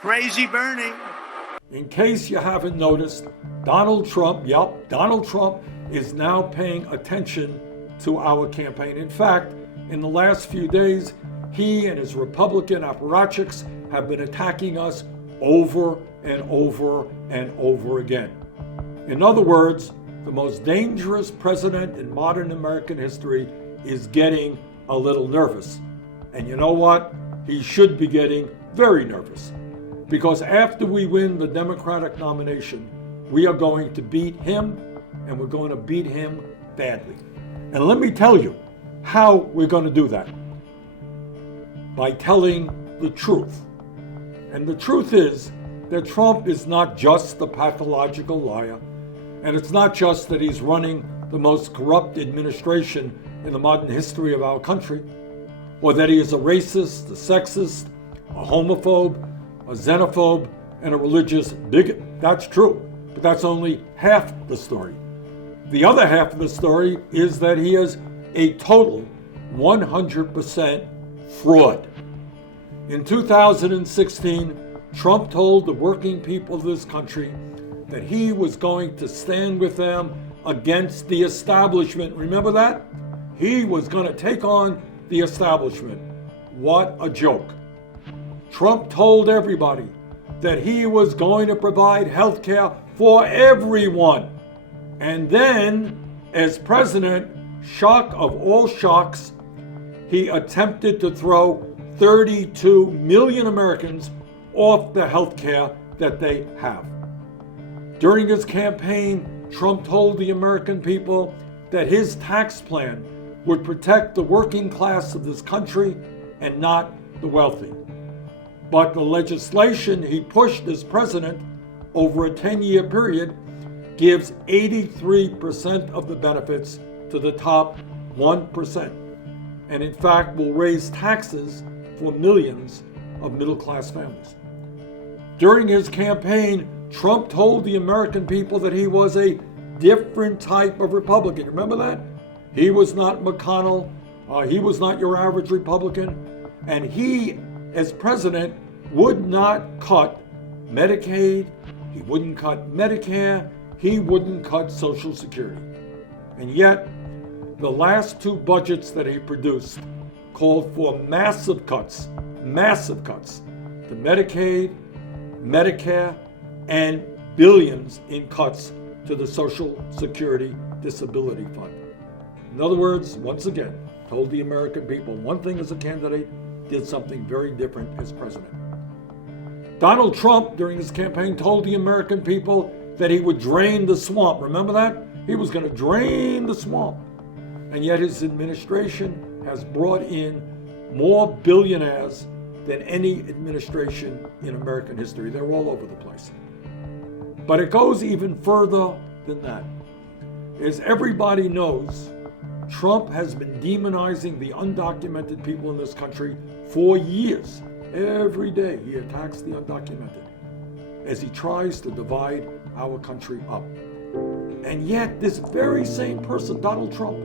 Crazy Bernie. In case you haven't noticed, Donald Trump is now paying attention to our campaign. In fact, in the last few days, he and his Republican apparatchiks have been attacking us over and over and over again. In other words, the most dangerous president in modern American history is getting a little nervous. And you know what? He should be getting very nervous. Because after we win the Democratic nomination, we are going to beat him, and we're going to beat him badly. And let me tell you how we're going to do that. By telling the truth. And the truth is that Trump is not just a pathological liar, and it's not just that he's running the most corrupt administration in the modern history of our country, or that he is a racist, a sexist, a homophobe, a xenophobe, and a religious bigot. That's true, but that's only half the story. The other half of the story is that he is a total 100% fraud. In 2016, Trump told the working people of this country that he was going to stand with them against the establishment. Remember that? He was going to take on the establishment. What a joke. Trump told everybody that he was going to provide health care for everyone. And then, as president, shock of all shocks, he attempted to throw 32 million Americans off the health care that they have. During his campaign, Trump told the American people that his tax plan would protect the working class of this country and not the wealthy. But the legislation he pushed as president over a 10-year period gives 83% of the benefits to the top 1%, and in fact will raise taxes for millions of middle-class families. During his campaign, Trump told the American people that he was a different type of Republican. Remember that? He was not McConnell. He was not your average Republican. And he, as president, would not cut Medicaid. He wouldn't cut Medicare. He wouldn't cut Social Security. And yet, the last two budgets that he produced called for massive cuts to Medicaid, Medicare, and billions in cuts to the Social Security Disability Fund. In other words, once again, told the American people one thing as a candidate, did something very different as president. Donald Trump, during his campaign, told the American people that he would drain the swamp. Remember that? He was going to drain the swamp. And yet his administration has brought in more billionaires than any administration in American history. They're all over the place. But it goes even further than that. As everybody knows, Trump has been demonizing the undocumented people in this country for years. Every day he attacks the undocumented as he tries to divide our country up. And yet this very same person, Donald Trump,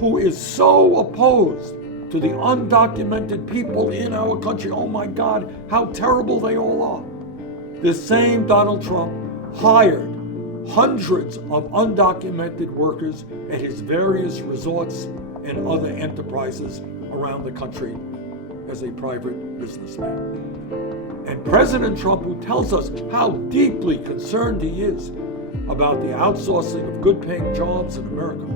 who is so opposed to the undocumented people in our country, oh my God, how terrible they all are. This same Donald Trump hired hundreds of undocumented workers at his various resorts and other enterprises around the country as a private businessman. And President Trump, who tells us how deeply concerned he is about the outsourcing of good-paying jobs in America,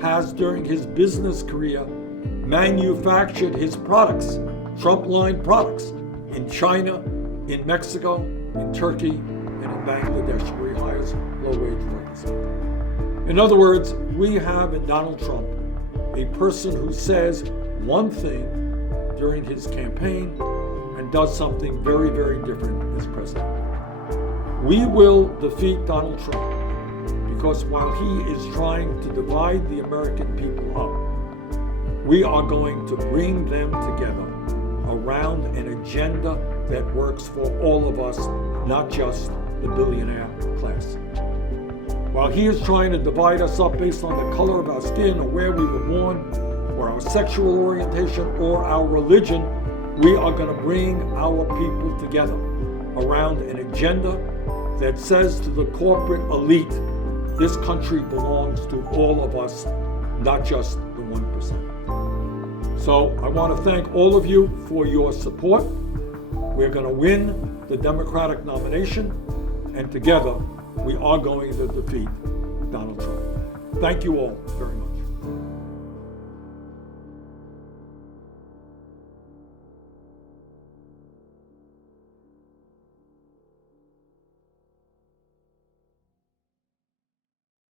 has during his business career manufactured his products, Trump-line products, in China, in Mexico, in Turkey, and in Bangladesh, where he hires low-wage workers. In other words, we have in Donald Trump a person who says one thing during his campaign and does something very, very different as president. We will defeat Donald Trump because while he is trying to divide the American people up, we are going to bring them together around an agenda that works for all of us, not just the billionaire class. While he is trying to divide us up based on the color of our skin or where we were born, or our sexual orientation or our religion, we are going to bring our people together around an agenda that says to the corporate elite, this country belongs to all of us, not just the 1%. So I want to thank all of you for your support. We're going to win the Democratic nomination, and together we are going to defeat Donald Trump. Thank you all very much.